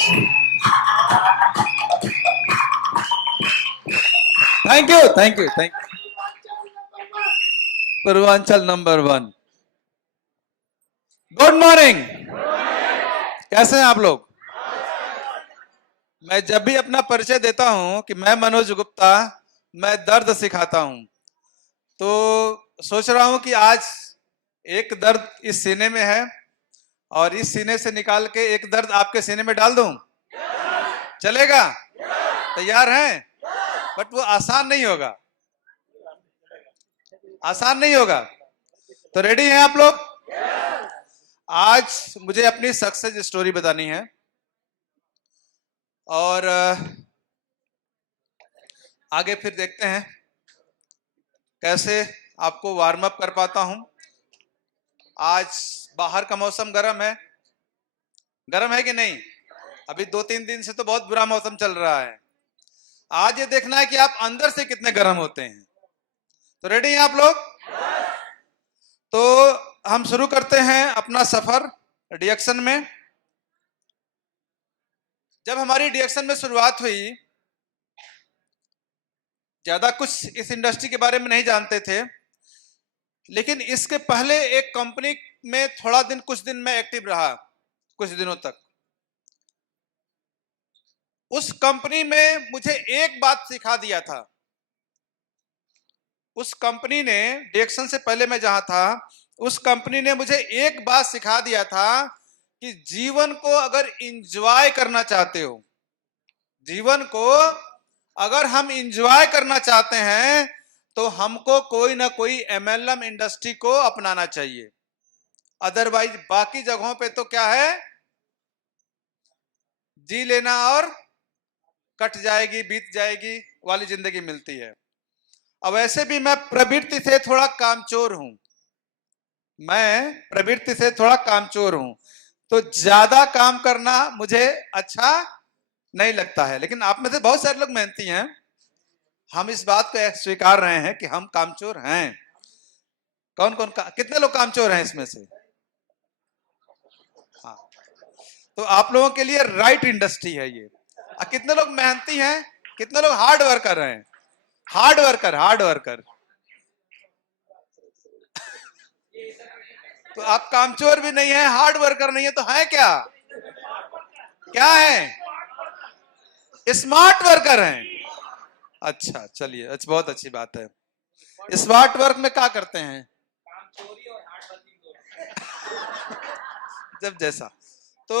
Thank you, thank you, thank you. Purvanchal number 1। Good morning. कैसे हैं आप लोग? मैं जब भी अपना परिचय देता हूं कि मैं मनोज गुप्ता, मैं दर्द सिखाता हूं, तो सोच रहा हूं कि आज एक दर्द इस सीने में है और इस सीने से निकाल के एक दर्द आपके सीने में डाल दूं, चलेगा? तैयार हैं? बट वो आसान नहीं होगा, आसान नहीं होगा। तो रेडी हैं आप लोग? आज मुझे अपनी सक्सेस स्टोरी बतानी है और आगे फिर देखते हैं कैसे आपको वार्म अप कर पाता हूं। आज बाहर का मौसम गर्म है, गर्म है कि नहीं? अभी 2-3 दिन से तो बहुत बुरा मौसम चल रहा है। आज ये देखना है कि आप अंदर से कितने गर्म होते हैं। तो रेडी हैं आप लोग? तो हम शुरू करते हैं अपना सफर रिएक्शन में। जब हमारी रिएक्शन में शुरुआत हुई, ज्यादा कुछ इस इंडस्ट्री के बारे में नहीं जानते थे, लेकिन इसके पहले एक कंपनी में कुछ दिन मैं एक्टिव रहा, कुछ दिनों तक। उस कंपनी में मुझे एक बात सिखा दिया था। उस कंपनी ने, रिएक्शन से पहले मैं जहां था, उस कंपनी ने मुझे एक बात सिखा दिया था कि जीवन को अगर इंजॉय करना चाहते हो, जीवन को अगर हम इंजॉय करना चाहते हैं, तो हमको कोई ना कोई एमएलएम इंडस्ट्री को अपनाना चाहिए। अदरवाइज बाकी जगहों पे तो क्या है, जी लेना और कट जाएगी, बीत जाएगी वाली जिंदगी मिलती है। अब ऐसे भी मैं प्रवृत्ति से थोड़ा कामचोर हूं, मैं प्रवृत्ति से थोड़ा कामचोर हूं, तो ज्यादा काम करना मुझे अच्छा नहीं लगता है। लेकिन आप में से बहुत सारे लोग मेहनती हैं, हम इस बात को स्वीकार रहे हैं कि हम कामचोर हैं। कौन कौन कितने लोग कामचोर हैं इसमें से? हाँ, तो आप लोगों के लिए राइट इंडस्ट्री है ये। कितने लोग मेहनती हैं? कितने लोग हार्ड वर्कर हैं? Hard worker, hard worker. तो आप कामचोर भी नहीं है, हार्ड वर्कर नहीं है, तो है क्या? क्या है? स्मार्ट वर्कर हैं। अच्छा, चलिए, अच्छा, बहुत अच्छी बात है। स्मार्ट वर्क में क्या करते हैं? जब जैसा। तो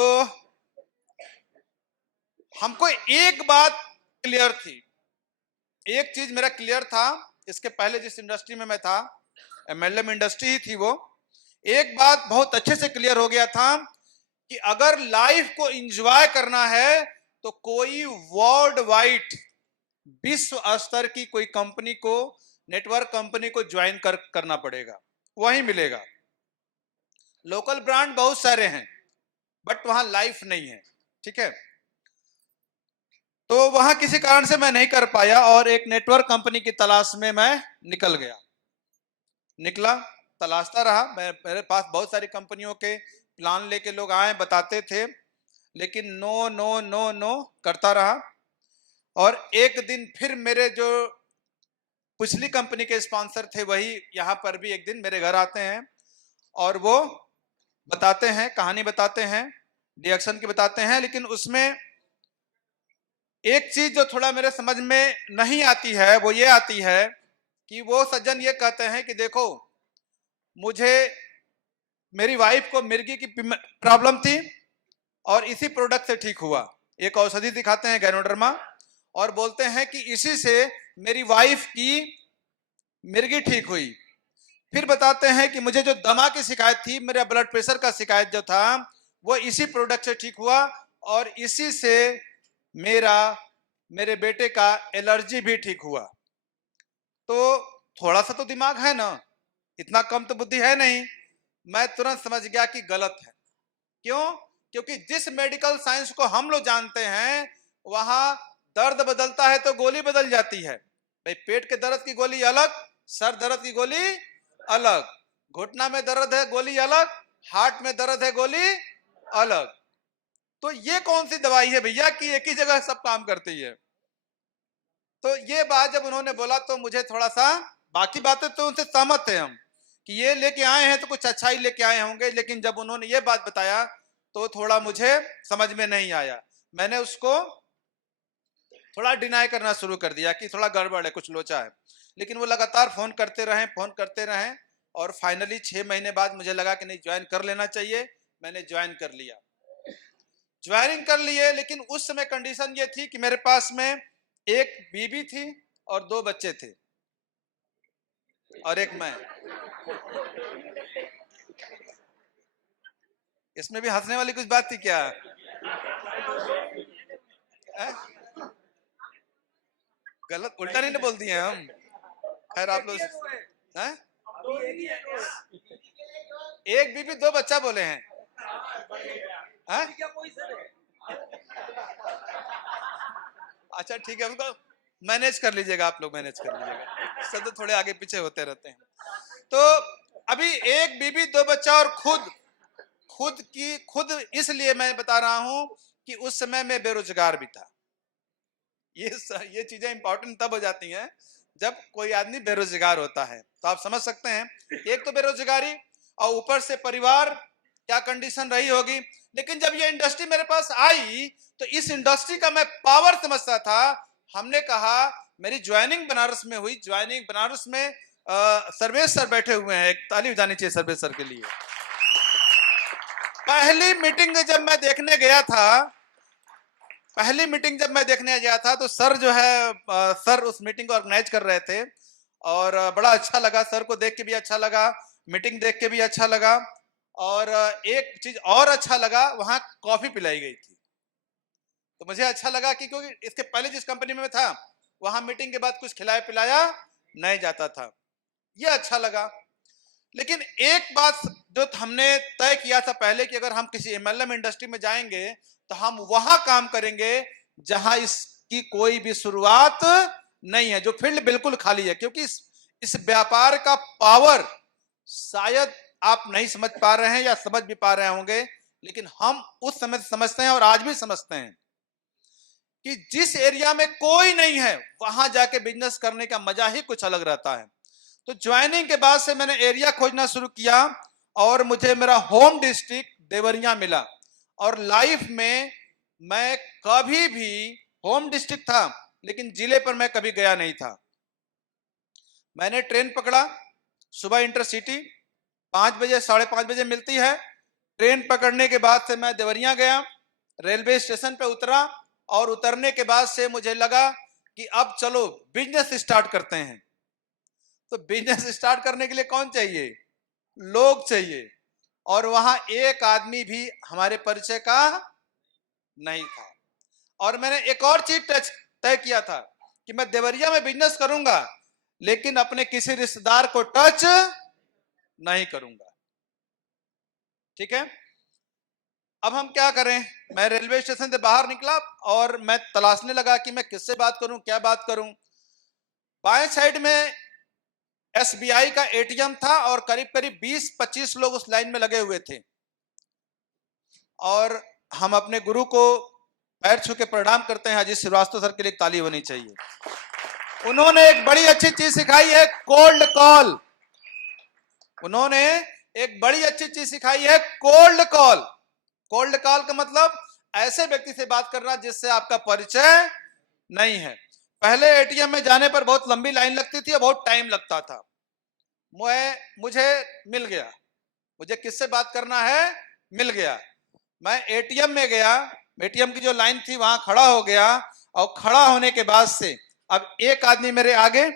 हमको एक बात क्लियर थी, एक चीज मेरा क्लियर था। इसके पहले जिस इंडस्ट्री में मैं था, एमएलएम इंडस्ट्री ही थी वो, एक बात बहुत अच्छे से क्लियर हो गया था कि अगर लाइफ को एंजॉय करना है तो कोई वर्ल्ड वाइड विश्व स्तर की कोई कंपनी को, नेटवर्क कंपनी को ज्वाइन करना पड़ेगा, वही मिलेगा। लोकल ब्रांड बहुत सारे हैं, बट वहां लाइफ नहीं है, ठीक है? तो वहां किसी कारण से मैं नहीं कर पाया और एक नेटवर्क कंपनी की तलाश में मैं निकला, तलाशता रहा। मेरे पास बहुत सारी कंपनियों के प्लान लेके लोग आए, बताते थे, लेकिन नो नो नो नो करता रहा। और एक दिन फिर मेरे जो पिछली कंपनी के स्पॉन्सर थे, वही यहां पर भी एक दिन मेरे घर आते हैं और वो बताते हैं, कहानी बताते हैं, रिएक्शन की बताते हैं। लेकिन उसमें एक चीज जो थोड़ा मेरे समझ में नहीं आती है, वो ये आती है कि वो सज्जन ये कहते हैं कि देखो, मुझे, मेरी वाइफ को मिर्गी की प्रॉब्लम थी और इसी प्रोडक्ट से ठीक हुआ। एक औषधि दिखाते हैं गैनोडर्मा और बोलते हैं कि इसी से मेरी वाइफ की मिर्गी ठीक हुई। फिर बताते हैं कि मुझे जो दमा की शिकायत थी, मेरा ब्लड प्रेशर का शिकायत जो था, वो इसी प्रोडक्ट से ठीक हुआ और इसी से मेरे बेटे का एलर्जी भी ठीक हुआ। तो थोड़ा सा तो दिमाग है ना, इतना कम तो बुद्धि है नहीं। मैं तुरंत समझ गया कि गलत है। क्यों? क्योंकि जिस मेडिकल साइंस को हम लोग जानते हैं, वहां दर्द बदलता है तो गोली बदल जाती है। भाई, पेट के दर्द की गोली अलग, सर दर्द की गोली अलग, घुटना में दर्द है गोली अलग, हार्ट में दर्द है गोली अलग। तो ये कौन सी दवाई है भैया कि एक ही जगह सब काम करती है। तो ये बात जब उन्होंने बोला तो मुझे थोड़ा सा, बाकी बातें तो उनसे सहमत थे हम कि ये लेके आए हैं तो कुछ अच्छा ही लेके आए होंगे, लेकिन जब उन्होंने ये बात बताया तो थोड़ा मुझे समझ में नहीं आया। मैंने उसको थोड़ा डिनाई करना शुरू कर दिया कि थोड़ा गड़बड़ है, कुछ लोचा है। लेकिन वो लगातार फोन करते रहे और फाइनली 6 महीने बाद मुझे लगा कि नहीं, ज्वाइन कर लेना चाहिए। मैंने ज्वाइन कर लिया, ज्वाइनिंग कर लिए। लेकिन उस समय कंडीशन ये थी कि मेरे पास में एक बीवी थी और 2 बच्चे थे और एक मैं। इसमें भी हंसने वाली कुछ बात थी क्या? गलत उल्टा नहीं बोल दिए हम? खैर आप लोग एक बीबी 2 बच्चा बोले हैं। अच्छा ठीक है, उसको मैनेज कर लीजिएगा, आप लोग मैनेज कर लीजिएगा, सब तो थोड़े आगे पीछे होते रहते हैं। तो अभी एक बीबी 2 बच्चा और खुद इसलिए मैं बता रहा हूं कि उस समय मैं बेरोजगार भी था। ये चीजें इंपॉर्टेंट तब हो जाती हैं जब कोई आदमी बेरोजगार होता है। तो आप समझ सकते हैं, एक तो बेरोजगारी और ऊपर से परिवार, क्या कंडीशन रही होगी। लेकिन जब ये इंडस्ट्री मेरे पास आई तो इस इंडस्ट्री का मैं पावर समझता था। हमने कहा, मेरी ज्वाइनिंग बनारस में हुई। ज्वाइनिंग बनारस में सर्वेश सर बैठे हुए हैं, एक ताली बजानी चाहिए सर्वेश सर के लिए। पहली मीटिंग जब मैं देखने गया था तो सर जो है सर उस मीटिंग को ऑर्गेनाइज कर रहे थे और बड़ा अच्छा लगा, सर को देख के भी अच्छा लगा, मीटिंग देख के भी अच्छा लगा। और एक चीज और अच्छा लगा, वहां कॉफी पिलाई गई थी। तो मुझे अच्छा लगा कि क्योंकि इसके पहले जिस कंपनी में था वहां मीटिंग के बाद कुछ खिलाया पिलाया नहीं जाता था, ये अच्छा लगा। लेकिन एक बात जो हमने तय किया था पहले कि अगर हम किसी एमएलएम इंडस्ट्री में जाएंगे तो हम वहां काम करेंगे जहां इसकी कोई भी शुरुआत नहीं है, जो फील्ड बिल्कुल खाली है। क्योंकि इस व्यापार का पावर शायद आप नहीं समझ पा रहे हैं या समझ भी पा रहे होंगे, लेकिन हम उस समय समझते हैं और आज भी समझते हैं कि जिस एरिया में कोई नहीं है वहां जाके बिजनेस करने का मजा ही कुछ अलग रहता है। तो ज्वाइनिंग के बाद से मैंने एरिया खोजना शुरू किया और मुझे मेरा होम डिस्ट्रिक्ट देवरिया मिला। और लाइफ में मैं कभी भी, होम डिस्ट्रिक्ट था लेकिन जिले पर मैं कभी गया नहीं था। मैंने ट्रेन पकड़ा, सुबह इंटरसिटी 5 बजे 5:30 बजे मिलती है। ट्रेन पकड़ने के बाद से मैं देवरिया गया, रेलवे स्टेशन पे उतरा और उतरने के बाद से मुझे लगा कि अब चलो बिजनेस स्टार्ट करते हैं। तो बिजनेस स्टार्ट करने के लिए कौन चाहिए? लोग चाहिए। और वहां एक आदमी भी हमारे परिचय का नहीं था। और मैंने एक और चीज तय किया था कि मैं देवरिया में बिजनेस करूंगा लेकिन अपने किसी रिश्तेदार को टच नहीं करूंगा। ठीक है, अब हम क्या करें? मैं रेलवे स्टेशन से बाहर निकला और मैं तलाशने लगा कि मैं किससे बात करूं, क्या बात करूं। बाएं साइड में एसबीआई का एटीएम था और करीब करीब 20-25 लोग उस लाइन में लगे हुए थे। और हम अपने गुरु को पैर छू के प्रणाम करते हैं। अजीत श्रीवास्तव सर के लिए ताली होनी चाहिए। उन्होंने एक बड़ी अच्छी चीज सिखाई है, कोल्ड कॉल। उन्होंने एक बड़ी अच्छी चीज सिखाई है, कोल्ड कॉल। कोल्ड कॉल का मतलब ऐसे व्यक्ति से बात करना जिससे आपका परिचय नहीं है। पहले एटीएम में जाने पर बहुत लंबी लाइन लगती थी और बहुत टाइम लगता था। मुझे मिल गया, मुझे किससे बात करना है मिल गया। मैं एटीएम में गया, एटीएम की जो लाइन थी वहां खड़ा हो गया और खड़ा होने के बाद से अब एक आदमी मेरे आगे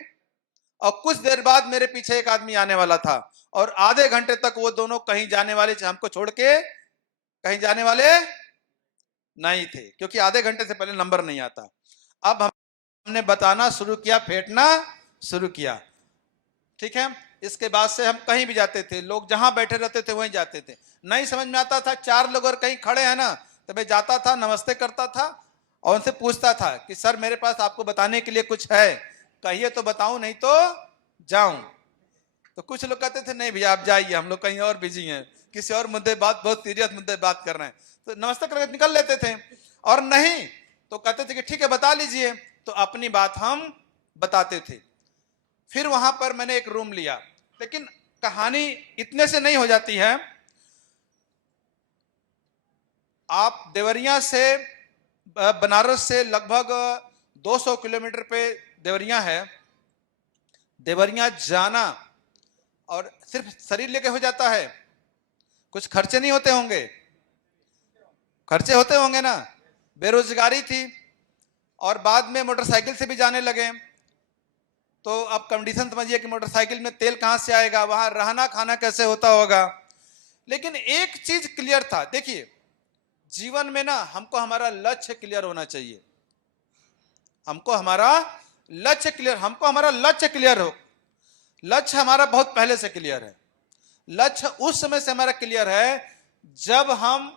और कुछ देर बाद मेरे पीछे एक आदमी आने वाला था और आधे घंटे तक वो दोनों कहीं जाने वाले, हमको छोड़ के कहीं जाने वाले नहीं थे, क्योंकि आधे घंटे से पहले नंबर नहीं आता। अब हमने बताना शुरू किया, फेंटना शुरू किया। ठीक है, इसके बाद से हम कहीं भी जाते थे, लोग जहां बैठे रहते थे वहीं जाते थे। नहीं समझ में आता था, 4 लोग और कहीं खड़े हैं ना, तो मैं जाता था, नमस्ते करता था और उनसे पूछता था कि सर मेरे पास आपको बताने के लिए कुछ है, कहिए तो बताऊं नहीं तो जाऊं। तो कुछ लोग कहते थे नहीं भैया आप जाइए, हम लोग कहीं और बिजी हैं, किसी और मुद्दे बात, बहुत सीरियस मुद्दे बात कर रहे हैं, तो नमस्ते करके निकल लेते थे। और नहीं तो कहते थे कि ठीक है बता लीजिए, तो अपनी बात हम बताते थे। फिर वहां पर मैंने एक रूम लिया, लेकिन कहानी इतने से नहीं हो जाती है। आप देवरिया से, बनारस से लगभग 200 किलोमीटर पे देवरिया है। देवरिया जाना और सिर्फ शरीर लेके हो जाता है, कुछ खर्चे नहीं होते होंगे? खर्चे होते होंगे ना। बेरोजगारी थी और बाद में मोटरसाइकिल से भी जाने लगे, तो अब कंडीशन समझिए कि मोटरसाइकिल में तेल कहां से आएगा, वहां रहना खाना कैसे होता होगा। लेकिन एक चीज क्लियर था, देखिए जीवन में ना हमको हमारा लक्ष्य क्लियर होना चाहिए। हमको हमारा लक्ष्य क्लियर हो। लक्ष्य हमारा बहुत पहले से क्लियर है। लक्ष्य उस समय से हमारा क्लियर है जब हम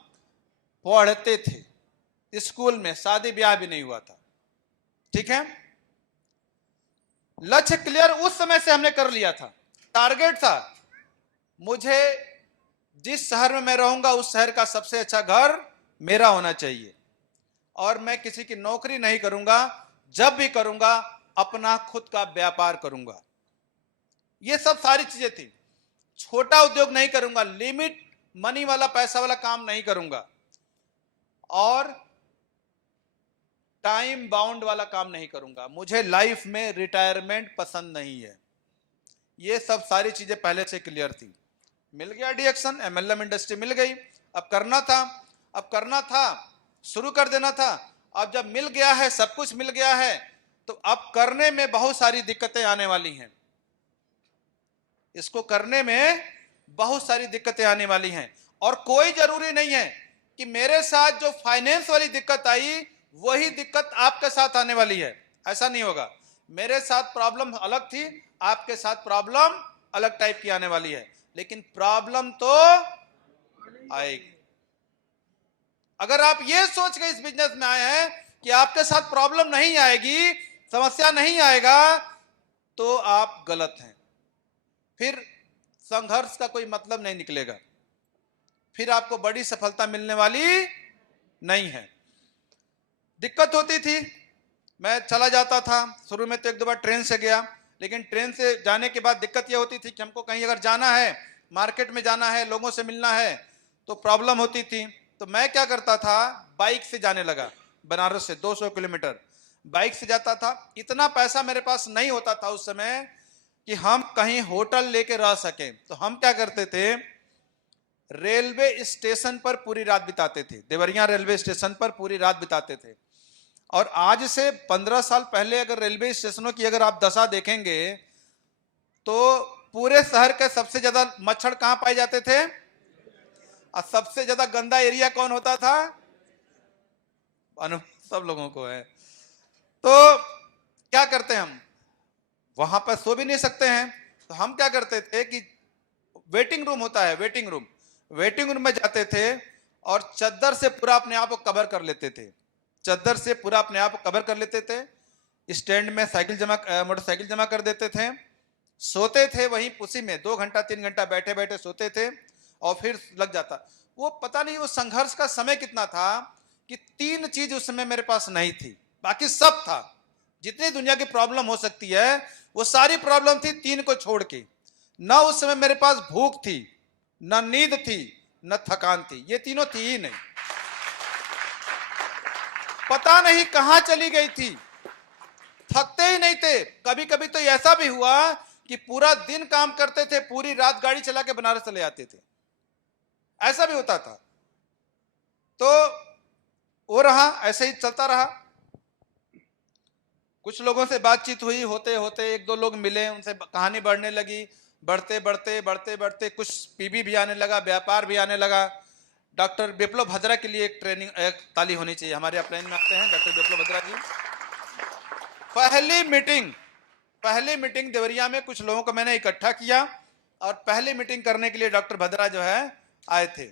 पढ़ते थे स्कूल में, शादी ब्याह भी नहीं हुआ था, ठीक है। लक्ष्य क्लियर उस समय से हमने कर लिया था। टारगेट था, मुझे जिस शहर में मैं रहूंगा उस शहर का सबसे अच्छा घर मेरा होना चाहिए, और मैं किसी की नौकरी नहीं करूंगा, जब भी करूंगा अपना खुद का व्यापार करूंगा। ये सब सारी चीजें थी। छोटा उद्योग नहीं करूंगा, लिमिट मनी वाला पैसा वाला काम नहीं करूंगा, और टाइम बाउंड वाला काम नहीं करूंगा। मुझे लाइफ में रिटायरमेंट पसंद नहीं है। ये सब सारी चीजें पहले से क्लियर थी। मिल गया डिएक्शन, एमएलएम इंडस्ट्री मिल गई। अब करना था, शुरू कर देना था। अब जब मिल गया है, सब कुछ मिल गया है, तो अब करने में बहुत सारी दिक्कतें आने वाली हैं। इसको करने में बहुत सारी दिक्कतें आने वाली हैं, और कोई जरूरी नहीं है कि मेरे साथ जो फाइनेंस वाली दिक्कत आई वही दिक्कत आपके साथ आने वाली है। ऐसा नहीं होगा। मेरे साथ प्रॉब्लम अलग थी, आपके साथ प्रॉब्लम अलग टाइप की आने वाली है, लेकिन प्रॉब्लम तो आएगी। अगर आप ये सोच के इस बिजनेस में आए हैं कि आपके साथ प्रॉब्लम नहीं आएगी, समस्या नहीं आएगा, तो आप गलत हैं। फिर संघर्ष का कोई मतलब नहीं निकलेगा, फिर आपको बड़ी सफलता मिलने वाली नहीं है। दिक्कत होती थी, मैं चला जाता था। शुरू में तो एक दो बार ट्रेन से गया, लेकिन ट्रेन से जाने के बाद दिक्कत यह होती थी कि हमको कहीं अगर जाना है, मार्केट में जाना है, लोगों से मिलना है, तो प्रॉब्लम होती थी। तो मैं क्या करता था, बाइक से जाने लगा। बनारस से 200 किलोमीटर बाइक से जाता था। इतना पैसा मेरे पास नहीं होता था उस समय कि हम कहीं होटल लेके रह सकें। तो हम क्या करते थे, रेलवे स्टेशन पर पूरी रात बिताते थे। देवरिया रेलवे स्टेशन पर पूरी रात बिताते थे। और आज से 15 साल पहले अगर रेलवे स्टेशनों की अगर आप दशा देखेंगे, तो पूरे शहर के सबसे ज्यादा मच्छर कहां पाए जाते थे, और सबसे ज्यादा गंदा एरिया कौन होता था? सब लोगों को है। तो क्या करते हैं, हम वहां पर सो भी नहीं सकते हैं, तो हम क्या करते थे कि वेटिंग रूम होता है, वेटिंग रूम में जाते थे और चद्दर से पूरा अपने आप को कवर कर लेते थे। चद्दर से पूरा अपने आप को कवर कर लेते थे। स्टैंड में मोटरसाइकिल जमा कर देते थे, सोते थे वहीं उसी में 2 घंटा 3 घंटा बैठे बैठे सोते थे, और फिर लग जाता। वो पता नहीं वो संघर्ष का समय कितना था कि 3 चीज उस समय मेरे पास नहीं थी, बाकी सब था। जितनी दुनिया की प्रॉब्लम हो सकती है वो सारी प्रॉब्लम थी 3 को छोड़ के। ना उस समय मेरे पास भूख थी, न नींद थी, न थकान थी। ये तीनों थी ही नहीं। पता नहीं कहां चली गई थी। थकते ही नहीं थे। कभी कभी तो ऐसा भी हुआ कि पूरा दिन काम करते थे, पूरी रात गाड़ी चला के बनारस चले आते थे। ऐसा भी होता था। तो वो रहा, ऐसे ही चलता रहा। कुछ लोगों से बातचीत हुई, होते होते 1-2 लोग मिले, उनसे कहानी बढ़ने लगी। बढ़ते बढ़ते बढ़ते बढ़ते कुछ पीबी भी आने लगा, व्यापार भी आने लगा। डॉक्टर विप्लव भद्रा के लिए एक ट्रेनिंग, एक ताली होनी चाहिए। हमारे अपलाइन में आते हैं डॉक्टर विप्लव भद्रा जी। पहली मीटिंग देवरिया में कुछ लोगों को मैंने इकट्ठा किया, और पहली मीटिंग करने के लिए डॉक्टर भद्रा जो है आए थे।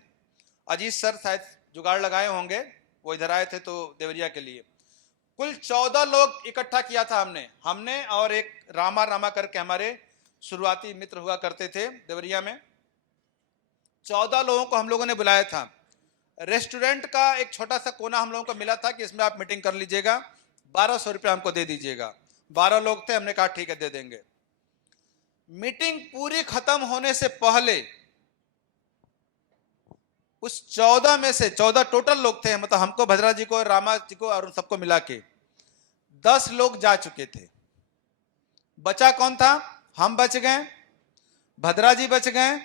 अजीत सर शायद जुगाड़ लगाए होंगे, वो इधर आए थे तो देवरिया के लिए। कुल 14 लोग इकट्ठा किया था हमने और एक रामा करके हमारे शुरुआती मित्र हुआ करते थे देवरिया में। 14 लोगों को हम लोगों ने बुलाया था। रेस्टोरेंट का एक छोटा सा कोना हम लोगों को मिला था कि इसमें आप मीटिंग कर लीजिएगा, 1200 रुपया हमको दे दीजिएगा। 12 लोग थे, हमने कहा ठीक है दे देंगे। मीटिंग पूरी खत्म होने से पहले उस 14 में से 14 टोटल लोग थे, मतलब हमको, भद्रा जी को, रामा जी को और उन सबको मिला के 10 लोग जा चुके थे। बचा कौन था? हम बच गए, भद्रा जी बच गए,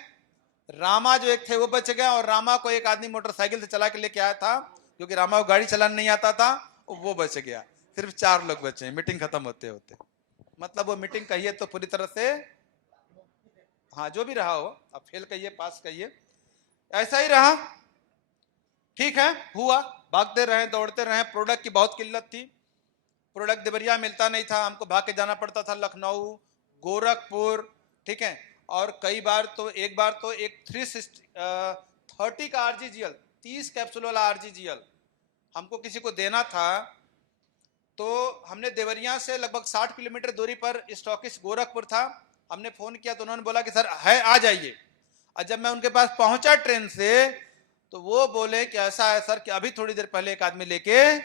रामा जो एक थे वो बच गए, और रामा को एक आदमी मोटरसाइकिल से चला के लेके आया था, क्योंकि रामा को गाड़ी चलाना नहीं आता था, वो बच गया। सिर्फ 4 लोग बचे मीटिंग खत्म होते होते। मतलब वो मीटिंग कहिए तो पूरी तरह से, हाँ जो भी रहा हो, अब फेल कहिए पास कहिए, ऐसा ही रहा। ठीक है, हुआ, भागते रहे दौड़ते रहे। प्रोडक्ट की बहुत किल्लत थी, प्रोडक्ट देवरिया मिलता नहीं था, हमको भाग के जाना पड़ता था लखनऊ, गोरखपुर, ठीक है। और कई बार तो, एक बार तो एक 330 का आरजीजीएल, 30 कैप्सूल वाला आरजीजीएल हमको किसी को देना था। तो हमने देवरिया से लगभग 60 किलोमीटर दूरी पर स्टॉकिस्ट गोरखपुर था, हमने फोन किया तो उन्होंने बोला कि सर है, आ जाइए। और जब मैं उनके पास पहुंचा ट्रेन से, तो वो बोले कि ऐसा है सर कि अभी थोड़ी देर पहले एक आदमी लेके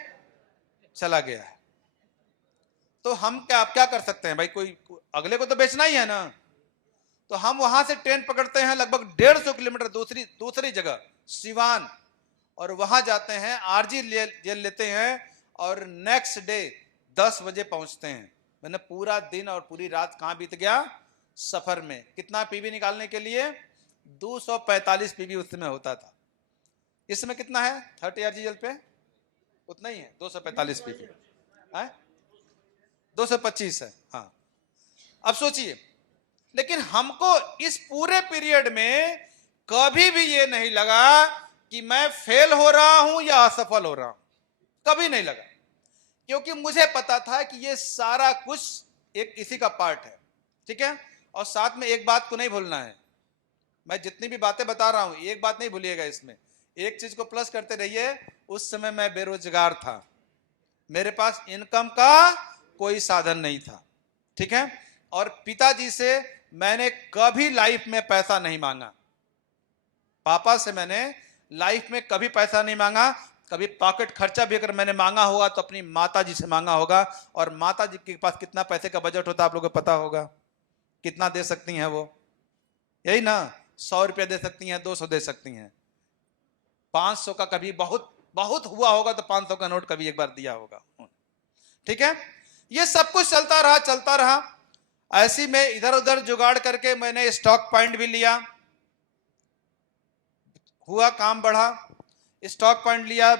चला गया है। तो हम क्या कर सकते हैं भाई, कोई अगले को तो बेचना ही है ना। तो हम वहां से ट्रेन पकड़ते हैं लगभग 150 किलोमीटर दूसरी जगह सिवान, और वहां जाते हैं, आरजी जेल लेते हैं, और नेक्स्ट डे 10 बजे पहुंचते हैं। मैंने पूरा दिन और पूरी रात कहां बीत गया? सफर में। कितना पीबी निकालने के लिए? 245 पीबी उस समय होता था। इस समय कितना है 30 आरजी जेल पे? उतना ही है, 245 पीबी है, 225 है। हाँ, अब सोचिए, लेकिन हमको इस पूरे पीरियड में कभी भी ये नहीं लगा कि मैं फेल हो रहा हूं या असफल हो रहा हूं, कभी नहीं लगा, क्योंकि मुझे पता था कि ये सारा कुछ एक इसी का पार्ट है, ठीक है। और साथ में एक बात को नहीं भूलना है, मैं जितनी भी बातें बता रहा हूं एक बात नहीं भूलिएगा, इसमें एक चीज को प्लस करते रहिए। उस समय मैं बेरोजगार था, मेरे पास इनकम का कोई साधन नहीं था, ठीक है। और पिताजी से मैंने कभी लाइफ में पैसा नहीं मांगा, पापा से मैंने लाइफ में कभी पैसा नहीं मांगा। कभी पॉकेट खर्चा भी अगर मैंने मांगा होगा तो अपनी माता जी से मांगा होगा, और माता जी के पास कितना पैसे का बजट होता है आप लोगों को पता होगा, कितना दे सकती हैं वो? यही ना, 100 रुपया दे सकती हैं, 200 दे सकती हैं, 500 का कभी बहुत बहुत हुआ होगा तो 500 का नोट कभी एक बार दिया होगा, ठीक है। ये सब कुछ चलता रहा। ऐसी में इधर उधर जुगाड़ करके मैंने स्टॉक पॉइंट भी लिया, हुआ, काम बढ़ा, स्टॉक पॉइंट लिया,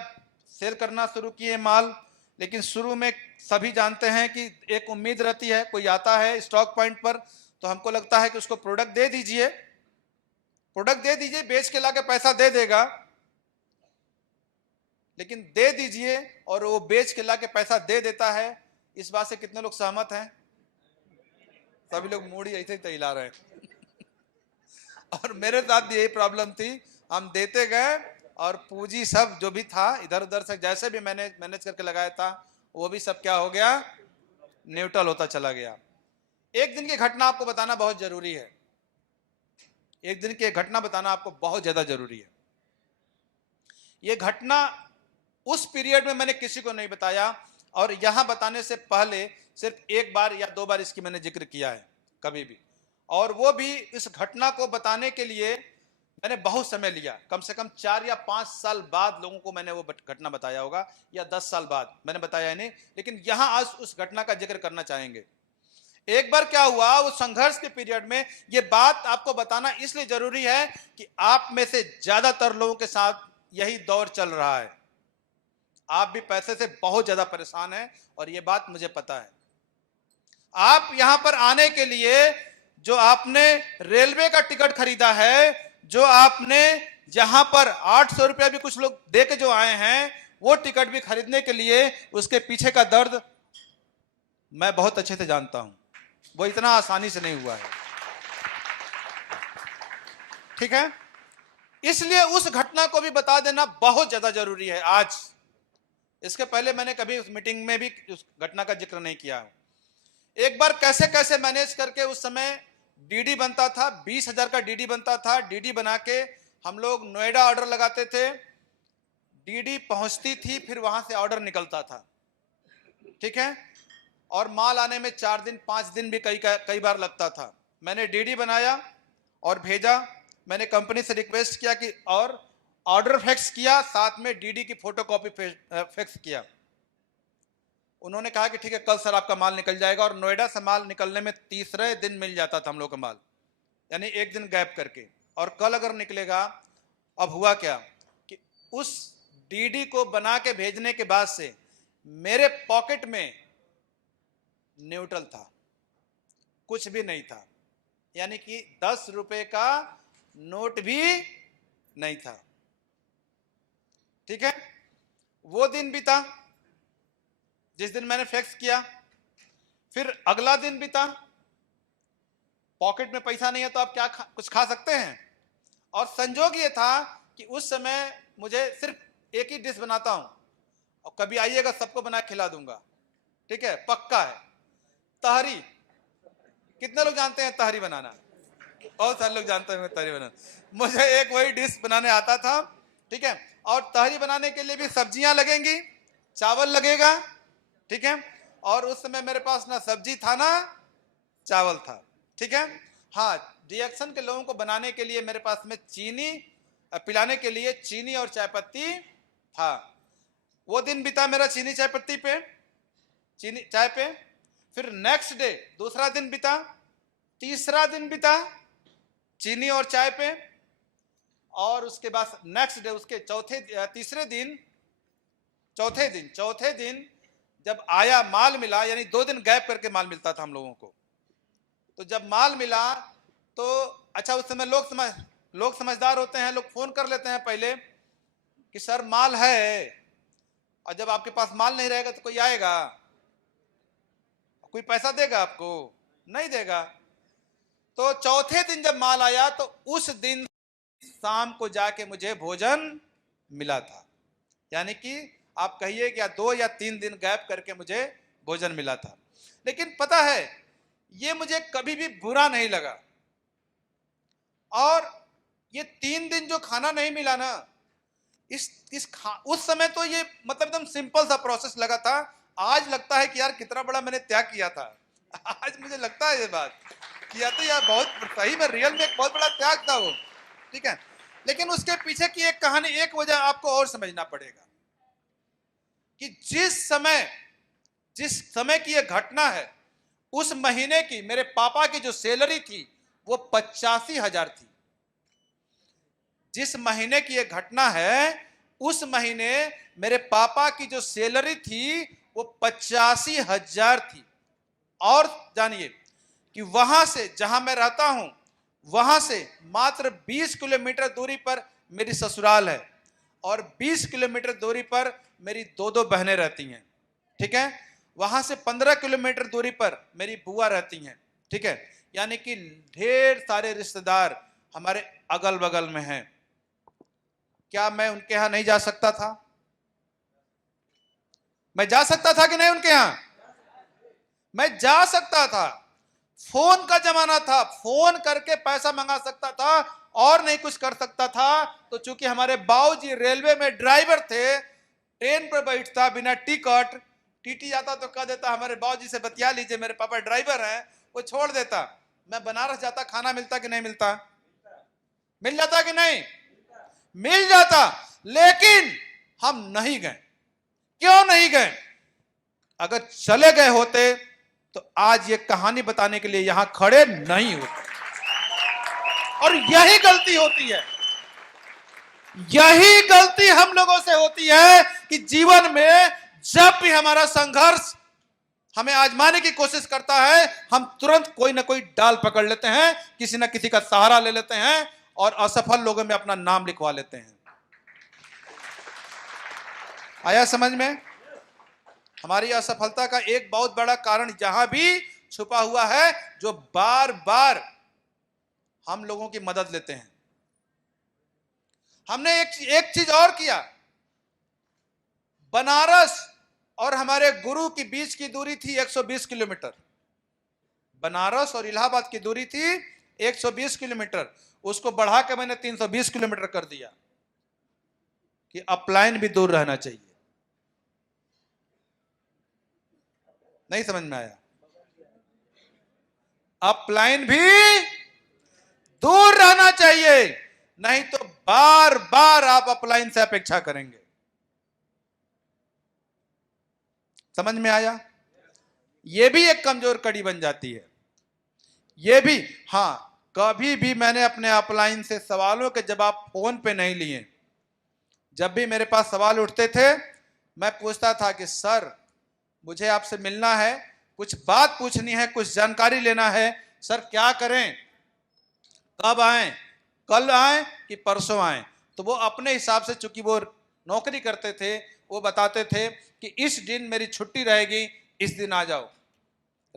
सेल करना शुरू किए माल। लेकिन शुरू में सभी जानते हैं कि एक उम्मीद रहती है, कोई आता है स्टॉक पॉइंट पर तो हमको लगता है कि उसको प्रोडक्ट दे दीजिए, बेच के लाके पैसा दे देगा। लेकिन दे दीजिए और वो बेच के लाके पैसा दे देता है, इस बात से कितने लोग सहमत हैं? सभी लोग मूडी ऐसे ही हिला रहे हैं और मेरे साथ भी यही प्रॉब्लम थी, हम देते गए और पूंजी सब जो भी था इधर उधर से जैसे भी मैंने मैनेज करके लगाया था वो भी सब क्या हो गया, न्यूट्रल होता चला गया। एक दिन की घटना आपको बताना बहुत जरूरी है, एक दिन की घटना बताना आपको बहुत ज्यादा जरूरी है। यह घटना उस पीरियड में मैंने किसी को नहीं बताया, और यहां बताने से पहले सिर्फ एक बार या 2 बार इसकी मैंने जिक्र किया है कभी भी, और वो भी इस घटना को बताने के लिए मैंने बहुत समय लिया, कम से कम 4 या 5 साल बाद लोगों को मैंने वो घटना बताया होगा, या 10 साल बाद मैंने बताया नहीं, लेकिन यहां आज उस घटना का जिक्र करना चाहेंगे। एक बार क्या हुआ, उस संघर्ष के पीरियड में ये बात आपको बताना इसलिए जरूरी है कि आप में से ज्यादातर लोगों के साथ यही दौर चल रहा है, आप भी पैसे से बहुत ज्यादा परेशान हैं और ये बात मुझे पता है। आप यहां पर आने के लिए जो आपने रेलवे का टिकट खरीदा है, जो आपने जहां पर 800 रुपया भी कुछ लोग दे के जो आए हैं, वो टिकट भी खरीदने के लिए उसके पीछे का दर्द मैं बहुत अच्छे से जानता हूं, वो इतना आसानी से नहीं हुआ है, ठीक है। इसलिए उस घटना को भी बता देना बहुत ज्यादा जरूरी है आज। इसके पहले मैंने कभी उस मीटिंग में भी उस घटना का जिक्र नहीं किया। एक बार कैसे कैसे मैनेज करके उस समय डीडी बनता था, 20,000 का डीडी बनता था। डीडी बना के हम लोग नोएडा ऑर्डर लगाते थे, डीडी पहुंचती थी, फिर वहां से ऑर्डर निकलता था, ठीक है, और माल आने में 4 दिन 5 दिन भी कई बार लगता था। मैंने डीडी बनाया और भेजा, मैंने कंपनी से रिक्वेस्ट किया कि और ऑर्डर फैक्स किया, साथ में डीडी की फोटोकॉपी फैक्स किया। उन्होंने कहा कि ठीक है, कल सर आपका माल निकल जाएगा। और नोएडा से माल निकलने में तीसरे दिन मिल जाता था हम लोग का माल, यानी एक दिन गैप करके, और कल अगर निकलेगा। अब हुआ क्या कि उस डीडी को बना के भेजने के बाद से मेरे पॉकेट में न्यूट्रल था, कुछ भी नहीं था, यानी कि 10 रुपए का नोट भी नहीं था, ठीक है। वो दिन बीता जिस दिन मैंने फैक्स किया, फिर अगला दिन बीता, पॉकेट में पैसा नहीं है तो आप क्या कुछ खा सकते हैं। और संजोग ये था कि उस समय मुझे सिर्फ एक ही डिश बनाता हूं, और कभी आइएगा सबको बना खिला दूंगा, ठीक है, पक्का है। तहरी, कितने लोग जानते हैं तहरी बनाना? बहुत सारे लोग जानते हैं तहरी बनाना। मुझे एक वही डिश बनाने आता था, ठीक है। और तहरी बनाने के लिए भी सब्जियां लगेंगी, चावल लगेगा, ठीक है। और उस समय मेरे पास ना सब्जी था ना चावल था, ठीक है। हाँ, रिएक्शन के लोगों को बनाने के लिए मेरे पास में चीनी, पिलाने के लिए चीनी और चाय पत्ती था। वो दिन बीता मेरा चीनी चाय पत्ती पे, चीनी चाय पे। फिर नेक्स्ट डे दूसरा दिन बीता, तीसरा दिन बीता चीनी और चाय पे, और उसके बाद नेक्स्ट डे, उसके चौथे दिन जब आया, माल मिला, यानी 2 दिन गैप करके माल मिलता था हम लोगों को। तो जब माल मिला तो अच्छा, उस समय लोग समझदार होते हैं, लोग फोन कर लेते हैं पहले कि सर माल है, और जब आपके पास माल नहीं रहेगा तो कोई आएगा, कोई पैसा देगा आपको? नहीं देगा। तो चौथे दिन जब माल आया तो उस दिन शाम को जाके मुझे भोजन मिला था, यानी कि आप कहिए कि 2 या 3 दिन गैप करके मुझे भोजन मिला था। लेकिन पता है, ये मुझे कभी भी बुरा नहीं लगा। और ये 3 दिन जो खाना नहीं मिला ना, उस समय तो ये मतलब एकदम सिंपल सा प्रोसेस लगा था। आज लगता है कि यार कितना बड़ा मैंने त्याग किया था। आज मुझे लगता है ये बात किया तो यार बहुत सही में, रियल में एक बहुत बड़ा त्याग था वो, ठीक है। लेकिन उसके पीछे की एक कहानी, एक वजह आपको और समझना पड़ेगा कि जिस समय की यह घटना है, उस महीने की मेरे पापा की जो सैलरी थी वो 85,000 थी। जिस महीने की यह घटना है, उस महीने मेरे पापा की जो सैलरी थी वो 85,000 थी। और जानिए कि वहां से, जहां मैं रहता हूं, वहां से मात्र 20 किलोमीटर दूरी पर मेरी ससुराल है, और 20 किलोमीटर दूरी पर मेरी 2 बहनें रहती हैं, ठीक है। वहां से 15 किलोमीटर दूरी पर मेरी बुआ रहती हैं, ठीक है। यानी कि ढेर सारे रिश्तेदार हमारे अगल बगल में हैं। क्या मैं उनके यहां नहीं जा सकता था? मैं जा सकता था कि नहीं उनके यहां? मैं जा सकता था। फोन का जमाना था, फोन करके पैसा मंगा सकता था, और नहीं कुछ कर सकता था। तो चूंकि हमारे बाबूजी रेलवे में ड्राइवर थे, ट्रेन पर बैठता बिना टिकट, टीटी आता तो कह देता हमारे बाबूजी से बतिया लीजिए, मेरे पापा ड्राइवर हैं, वो छोड़ देता। मैं बनारस जाता, खाना मिलता कि नहीं मिलता? मिल जाता कि नहीं? मिल जाता। लेकिन हम नहीं गए। क्यों नहीं गए? अगर चले गए होते तो आज ये कहानी बताने के लिए यहां खड़े नहीं होते। और यही गलती होती है, यही गलती हम लोगों से होती है कि जीवन में जब भी हमारा संघर्ष हमें आजमाने की कोशिश करता है, हम तुरंत कोई ना कोई डाल पकड़ लेते हैं, किसी ना किसी का सहारा ले लेते हैं, और असफल लोगों में अपना नाम लिखवा लेते हैं। आया समझ में? हमारी असफलता का एक बहुत बड़ा कारण जहां भी छुपा हुआ है, जो बार बार हम लोगों की मदद लेते हैं। हमने एक चीज और किया। बनारस और हमारे गुरु की बीच की दूरी थी 120 किलोमीटर। बनारस और इलाहाबाद की दूरी थी 120 किलोमीटर, उसको बढ़ा के मैंने 320 किलोमीटर कर दिया कि अपलाइन भी दूर रहना चाहिए। नहीं समझ में आया? अपलाइन भी दूर रहना चाहिए, नहीं तो बार बार आप अपलाइन से अपेक्षा करेंगे। समझ में आया? यह भी एक कमजोर कड़ी बन जाती है। यह भी, हां, कभी भी मैंने अपने अपलाइन से सवालों के जवाब फोन पे नहीं लिए। जब भी मेरे पास सवाल उठते थे, मैं पूछता था कि सर मुझे आपसे मिलना है, कुछ बात पूछनी है, कुछ जानकारी लेना है, सर क्या करें, कब आएं, कल आएं कि परसों आएं? तो वो अपने हिसाब से, चूंकि वो नौकरी करते थे, वो बताते थे कि इस दिन मेरी छुट्टी रहेगी, इस दिन आ जाओ।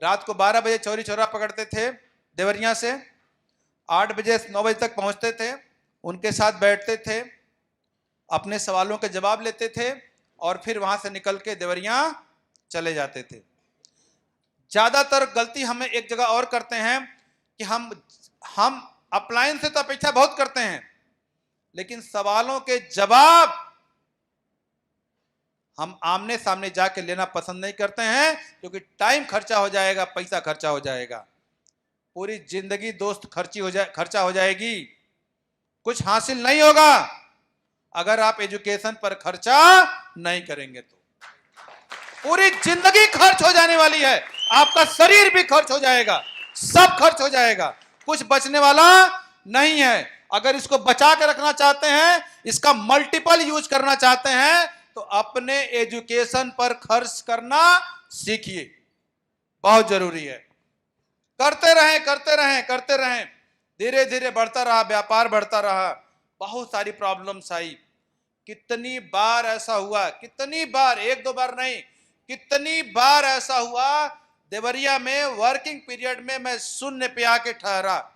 रात को 12 बजे चौरी चौरा पकड़ते थे देवरिया से, 8 बजे 9 बजे तक पहुंचते थे, उनके साथ बैठते थे, अपने सवालों के जवाब लेते थे और फिर वहां से निकल के देवरिया चले जाते थे। ज्यादातर गलती हमें एक जगह और करते हैं कि हम अपलाइन से तो अपेक्षा बहुत करते हैं, लेकिन सवालों के जवाब हम आमने सामने जाके लेना पसंद नहीं करते हैं, क्योंकि टाइम खर्चा हो जाएगा, पैसा खर्चा हो जाएगा, पूरी जिंदगी दोस्त खर्चा हो जाएगी, कुछ हासिल नहीं होगा अगर आप एजुकेशन पर खर्चा नहीं करेंगे। तो पूरी जिंदगी खर्च हो जाने वाली है, आपका शरीर भी खर्च हो जाएगा, सब खर्च हो जाएगा, कुछ बचने वाला नहीं है। अगर इसको बचा के रखना चाहते हैं, इसका मल्टीपल यूज करना चाहते हैं, तो अपने एजुकेशन पर खर्च करना सीखिए, बहुत जरूरी है। करते रहें करते रहें करते रहें, धीरे धीरे बढ़ता रहा, व्यापार बढ़ता रहा, बहुत सारी प्रॉब्लम्स आई। कितनी बार ऐसा हुआ, कितनी बार, एक दो बार नहीं, कितनी बार ऐसा हुआ, देवरिया में वर्किंग पीरियड में मैं शून्य पे आके ठहरा,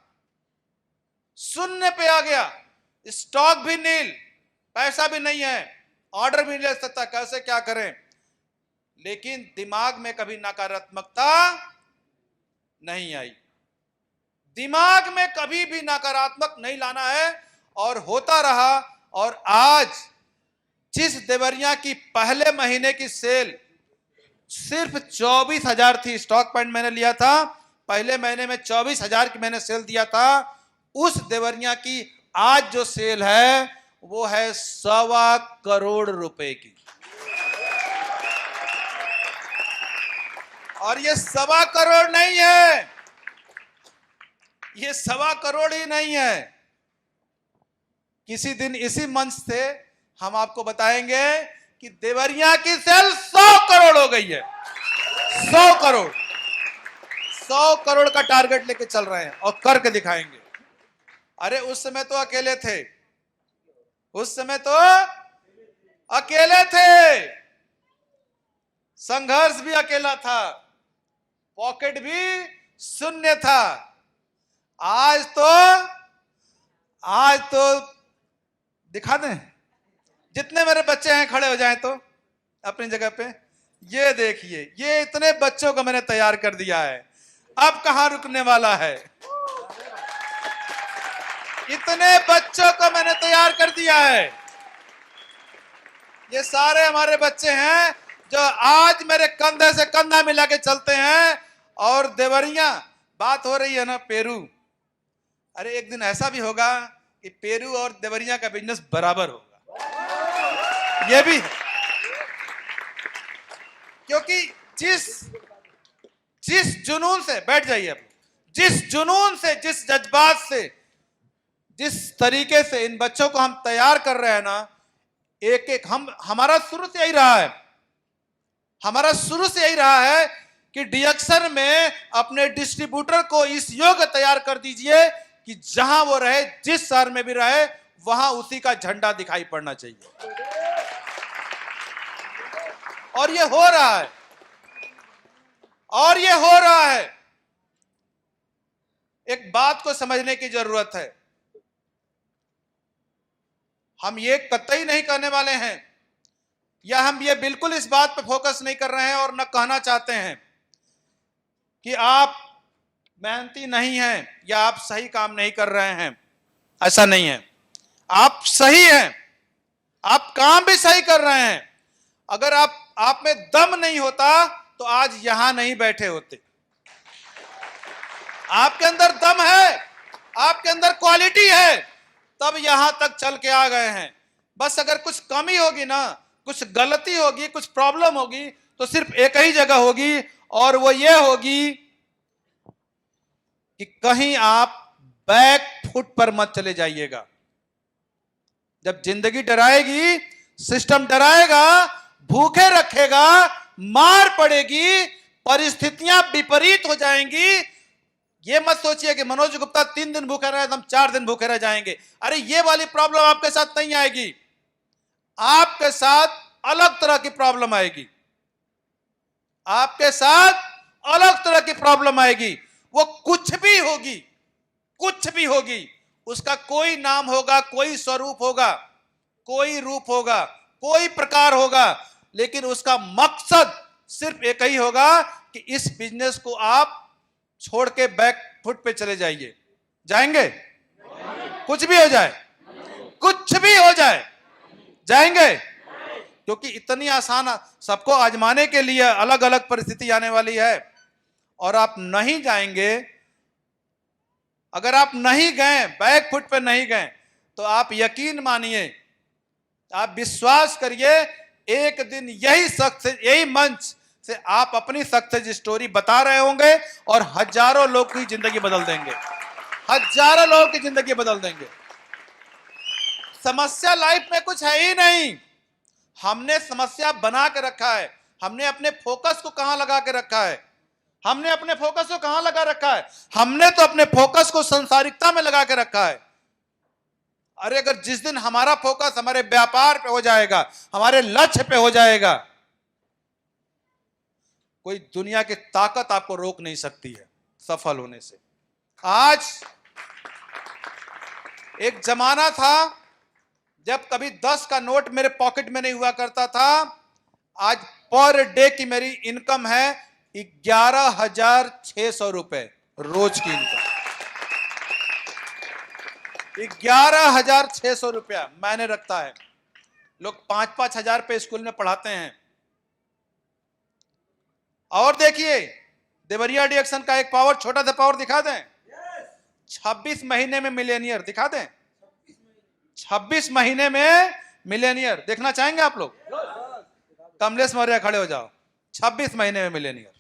शून्य पे आ गया, स्टॉक भी नील, पैसा भी नहीं है, ऑर्डर भी नहीं ले सकता, कैसे क्या करें। लेकिन दिमाग में कभी नकारात्मकता नहीं आई, दिमाग में कभी भी नकारात्मक नहीं लाना है, और होता रहा। और आज जिस देवरिया की पहले महीने की सेल सिर्फ 24,000 थी, स्टॉक पॉइंट मैंने लिया था, पहले महीने में 24,000 की मैंने सेल दिया था, उस देवरिया की आज जो सेल है वो है 1.25 करोड़ रुपए की। और ये 1.25 करोड़ नहीं है, ये 1.25 करोड़ ही नहीं है। किसी दिन इसी मंच से हम आपको बताएंगे कि देवरिया की सेल 100 करोड़ हो गई है, 100 करोड़, 100 करोड़ का टारगेट लेके चल रहे हैं और करके दिखाएंगे। अरे उस समय तो अकेले थे, उस समय तो अकेले थे, संघर्ष भी अकेला था, पॉकेट भी शून्य था। आज तो दिखा दें, जितने मेरे बच्चे हैं खड़े हो जाएं तो अपनी जगह पे, ये देखिए, ये इतने बच्चों को मैंने तैयार कर दिया है, अब कहां रुकने वाला है। इतने बच्चों को मैंने तैयार कर दिया है, ये सारे हमारे बच्चे हैं जो आज मेरे कंधे से कंधा मिला के चलते हैं। और देवरिया, बात हो रही है ना पेरू, अरे एक दिन ऐसा भी होगा कि पेरू और देवरिया का बिजनेस बराबर होगा, यह भी है। क्योंकि जिस जुनून से, बैठ जाइए आप, जिस जुनून से, जिस जज्बात से, जिस तरीके से इन बच्चों को हम तैयार कर रहे हैं ना, एक एक, हमारा शुरू से यही रहा है, हमारा शुरू से यही रहा है कि डीएक्शन में अपने डिस्ट्रीब्यूटर को इस योग्य तैयार कर दीजिए कि जहां वो रहे, जिस शहर में भी रहे, वहां उसी का झंडा दिखाई पड़ना चाहिए। और ये हो रहा है, और ये हो रहा है। एक बात को समझने की जरूरत है, हम ये कतई नहीं कहने वाले हैं, या हम ये बिल्कुल इस बात पे फोकस नहीं कर रहे हैं और न कहना चाहते हैं कि आप मेहनती नहीं हैं या आप सही काम नहीं कर रहे हैं, ऐसा नहीं है। आप सही हैं, आप काम भी सही कर रहे हैं। अगर आप में दम नहीं होता तो आज यहां नहीं बैठे होते। आपके अंदर दम है, आपके अंदर क्वालिटी है, तब यहां तक चल के आ गए हैं। बस अगर कुछ कमी होगी ना, कुछ गलती होगी, कुछ प्रॉब्लम होगी, तो सिर्फ एक ही जगह होगी, और वो ये होगी कि कहीं आप बैक फुट पर मत चले जाइएगा। जब जिंदगी डराएगी, सिस्टम डराएगा, भूखे रखेगा, मार पड़ेगी, परिस्थितियां विपरीत हो जाएंगी, ये मत सोचिए कि मनोज गुप्ता 3 दिन भूखे रहे तो हम 4 दिन भूखे रह जाएंगे। अरे ये वाली प्रॉब्लम आपके साथ नहीं आएगी, आपके साथ अलग तरह की प्रॉब्लम आएगी, आपके साथ अलग तरह की प्रॉब्लम आएगी। वो कुछ भी होगी, कुछ भी होगी, उसका कोई नाम होगा, कोई स्वरूप होगा, कोई रूप होगा, कोई प्रकार होगा, लेकिन उसका मकसद सिर्फ एक ही होगा कि इस बिजनेस को आप छोड़ के बैक फुट पे चले जाइए। जाएंगे? कुछ भी हो जाए, कुछ भी हो जाए, जाएंगे? क्योंकि इतनी आसान, सबको आजमाने के लिए अलग अलग परिस्थिति आने वाली है, और आप नहीं जाएंगे। अगर आप नहीं गए, बैक फुट पे नहीं गए, तो आप यकीन मानिए, आप विश्वास करिए, एक दिन यही सक्सेस, यही मंच से आप अपनी सक्सेस स्टोरी बता रहे होंगे और हजारों लोग की जिंदगी बदल देंगे, हजारों लोगों की जिंदगी बदल देंगे। समस्या लाइफ में कुछ है ही नहीं, हमने समस्या बना के रखा है। हमने अपने फोकस को कहां लगा के रखा है? हमने अपने फोकस को कहां लगा रखा है? हमने तो अपने फोकस को संसारिकता में लगा के रखा है। अरे अगर जिस दिन हमारा फोकस हमारे व्यापार पे हो जाएगा, हमारे लक्ष्य पे हो जाएगा, कोई दुनिया की ताकत आपको रोक नहीं सकती है सफल होने से। आज एक जमाना था जब कभी 10 का नोट मेरे पॉकेट में नहीं हुआ करता था। आज पर डे की मेरी इनकम है 11,600 रुपए रोज की इनकम। 11,600 रुपया मैंने रखता है। लोग 5-5 हजार पे स्कूल में पढ़ाते हैं। और देखिए, देवरिया डिएक्शन का एक पावर, छोटा सा पावर दिखा दें। 26 महीने में मिलेनियर दिखा दें। 26 महीने में मिलेनियर देखना चाहेंगे आप लोग? कमलेश मौर्य खड़े हो जाओ। 26 महीने में मिलेनियर।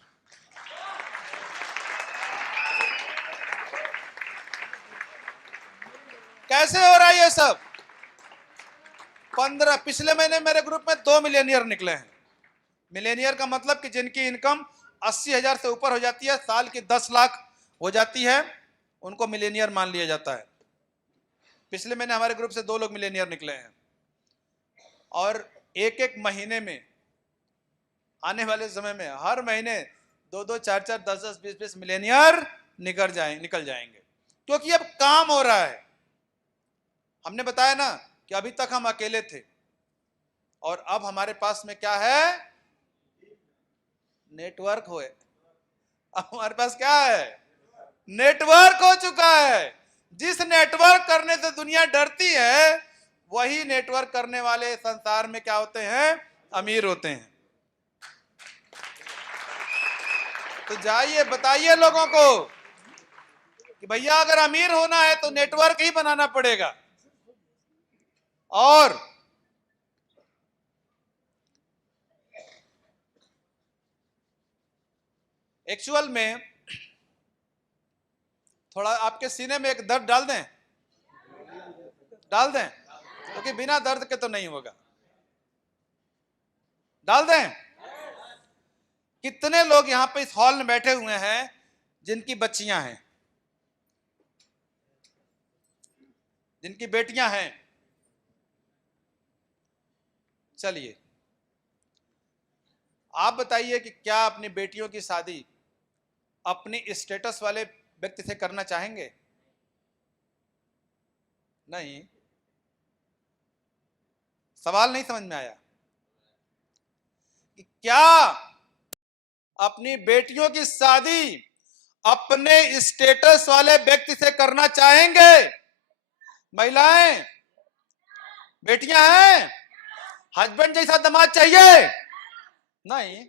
कैसे हो रहा है ये सब? 15 पिछले महीने मेरे ग्रुप में 2 मिलेनियर निकले हैं। मिलेनियर का मतलब कि जिनकी इनकम 80,000 से ऊपर हो जाती है, साल की 10 लाख हो जाती है, उनको मिलेनियर मान लिया जाता है। पिछले महीने हमारे ग्रुप से 2 लोग मिलेनियर निकले हैं। और एक एक महीने में, आने वाले समय में हर महीने 2-2, 4-4, 10-10, 20-20 मिलेनियर निकल जाएंगे, क्योंकि अब काम हो रहा है। हमने बताया ना कि अभी तक हम अकेले थे, और अब हमारे पास में क्या है? नेटवर्क हो। अब हमारे पास क्या है? नेटवर्क हो चुका है। जिस नेटवर्क करने से दुनिया डरती है, वही नेटवर्क करने वाले संसार में क्या होते हैं? अमीर होते हैं। तो जाइए बताइए लोगों को कि भैया अगर अमीर होना है तो नेटवर्क ही बनाना पड़ेगा। और एक्चुअल में थोड़ा आपके सीने में एक दर्द डाल दें, क्योंकि बिना दर्द के तो नहीं होगा। डाल दें। कितने लोग यहां पे इस हॉल में बैठे हुए हैं जिनकी बच्चियां हैं, जिनकी बेटियां हैं? चलिए आप बताइए कि क्या अपनी बेटियों की शादी अपनी स्टेटस वाले व्यक्ति से करना चाहेंगे? नहीं। सवाल नहीं समझ में आया कि क्या अपनी बेटियों की शादी अपने स्टेटस वाले व्यक्ति से करना चाहेंगे? महिलाएं, बेटियां हैं, हस्बैंड जैसा दामाद चाहिए? नहीं,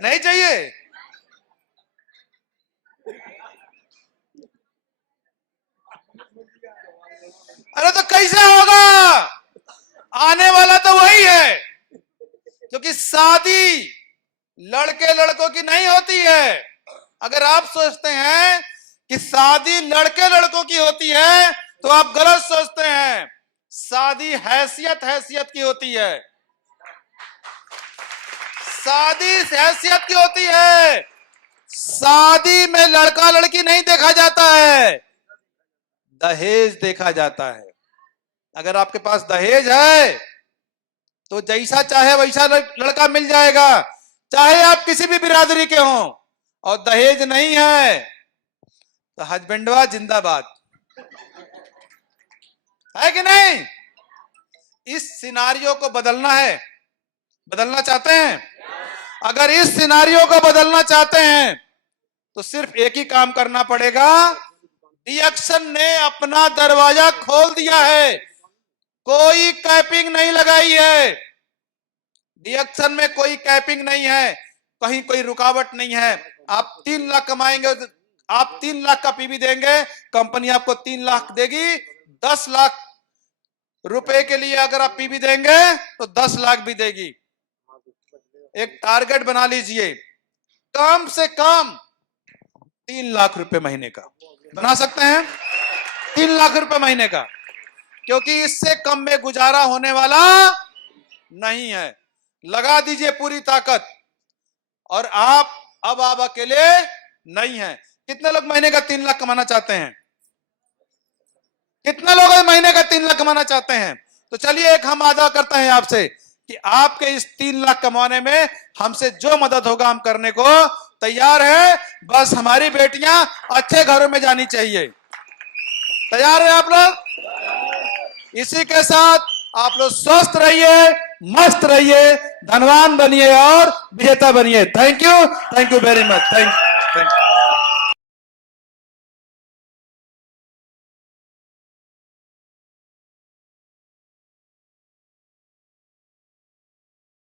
नहीं चाहिए। अरे तो कैसे होगा? आने वाला तो वही है, क्योंकि शादी लड़के लड़कों की नहीं होती है। अगर आप सोचते हैं कि शादी लड़के लड़कों की होती है तो आप गलत सोचते हैं। शादी हैसियत हैसियत की होती है, शादी हैसियत की होती है। शादी में लड़का लड़की नहीं देखा जाता है, दहेज देखा जाता है। अगर आपके पास दहेज है तो जैसा चाहे वैसा लड़का मिल जाएगा, चाहे आप किसी भी बिरादरी के हों। और दहेज नहीं है तो हस्बैंडवा जिंदाबाद, है कि नहीं? इस सिनारियो को बदलना है, बदलना चाहते हैं? अगर इस सिनारियो को बदलना चाहते हैं तो सिर्फ एक ही काम करना पड़ेगा। डिएक्शन ने अपना दरवाजा खोल दिया है, कोई कैपिंग नहीं लगाई है। डिएक्शन में कोई कैपिंग नहीं है, कहीं कोई रुकावट नहीं है। आप 3 लाख कमाएंगे, आप 3 लाख का पीवी देंगे, कंपनी आपको 3 लाख देगी। 10 लाख रुपए के लिए अगर आप पीवी देंगे तो 10 लाख भी देगी। एक टारगेट बना लीजिए, कम से कम 3 लाख रुपए महीने का बना सकते हैं। 3 लाख रुपए महीने का, क्योंकि इससे कम में गुजारा होने वाला नहीं है। लगा दीजिए पूरी ताकत। और अब आप अकेले नहीं हैं। कितने लोग महीने का 3 लाख कमाना चाहते हैं? कितने लोग महीने का 3 लाख कमाना चाहते हैं? तो चलिए एक हम वादा करते हैं आपसे कि आपके इस 3 लाख कमाने में हमसे जो मदद होगा हम करने को तैयार है। बस हमारी बेटियां अच्छे घरों में जानी चाहिए। तैयार है आप लोग? इसी के साथ आप लोग स्वस्थ रहिए, मस्त रहिए, धनवान बनिए और विजेता बनिए। Thank you very much. Thank you.